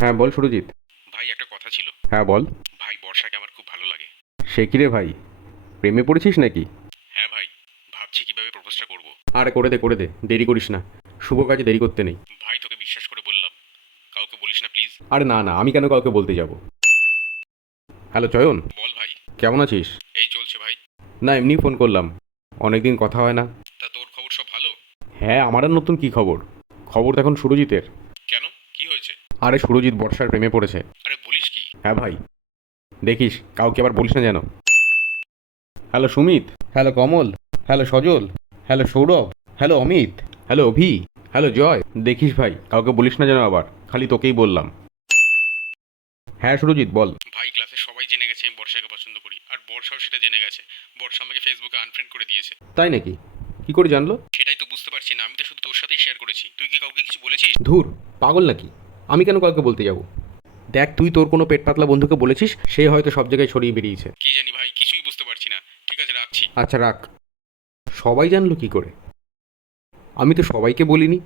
হ্যাঁ বল সুরজিৎ। ভাই একটা কথা ছিল। হ্যাঁ বল। ভাই বর্ষাকে আমার খুব ভালো লাগে। সে কি রে ভাই? প্রেমে পড়েছিস নাকি? হ্যাঁ ভাই ভাবছি কীভাবে প্রপোজটা করব। আরে করে দে করে দে দেরি করিস না। শুভ কাজে দেরি করতে নেই। ভাই তোকে বিশ্বাস করে বললাম। কাউকে বলিস না প্লিজ। আরে না না আমি কেন কাউকে বলতে যাব? হ্যালো চয়ন। বল ভাই। কেমন আছিস? এই চলছে ভাই। না এমনি ফোন করলাম। অনেকদিন কথা হয় না। তা তোর খবর সব ভালো? হ্যাঁ আমার আর নতুন কি খবর? খবর তো এখন সুরজিতের। কেন? আরে সুরজিৎ বর্ষার প্রেমে পড়েছে। আরে বলিস কি? হ্যাঁ ভাই। দেখিস কাউকে আবার বলিস না যেন। Hello Sumit hello Kamal hello Sajal hello Sourav hello Amit hello Abhi hello Joy. দেখিস ভাই কাউকে বলিস না যেন আবার। খালি তোকেই বললাম। হ্যাঁ সুরজিৎ বল। ভাই ক্লাসে সবাই জেনে গেছে আমি বর্ষাকে পছন্দ করি আর বর্ষাও সেটা জেনে গেছে। বর্ষা আমাকে ফেসবুকে আনফ্রেন্ড করে দিয়েছে। তাই নাকি? কি করে জানলো? সেটাই তো বুঝতে পারছি না আমি তো শুধু তোর সাথেই শেয়ার করেছি। তুই কি কাউকে কিছু বলেছিস? ধুর পাগল নাকি? আমি কেন কাউকে বলতে যাব? দেখ তুই তোর কোনো পেট পাতলা বন্ধুকে বলেছিস সে হয়তো সব জায়গায় ছড়িয়ে বেরিয়েছে। কি জানি ভাই কিছুই বুঝতে পারছি না। ঠিক আছে রাখছি। আচ্ছা রাখ। সবাই জানলো কি করে? আমি তো সবাইকে বলিনি।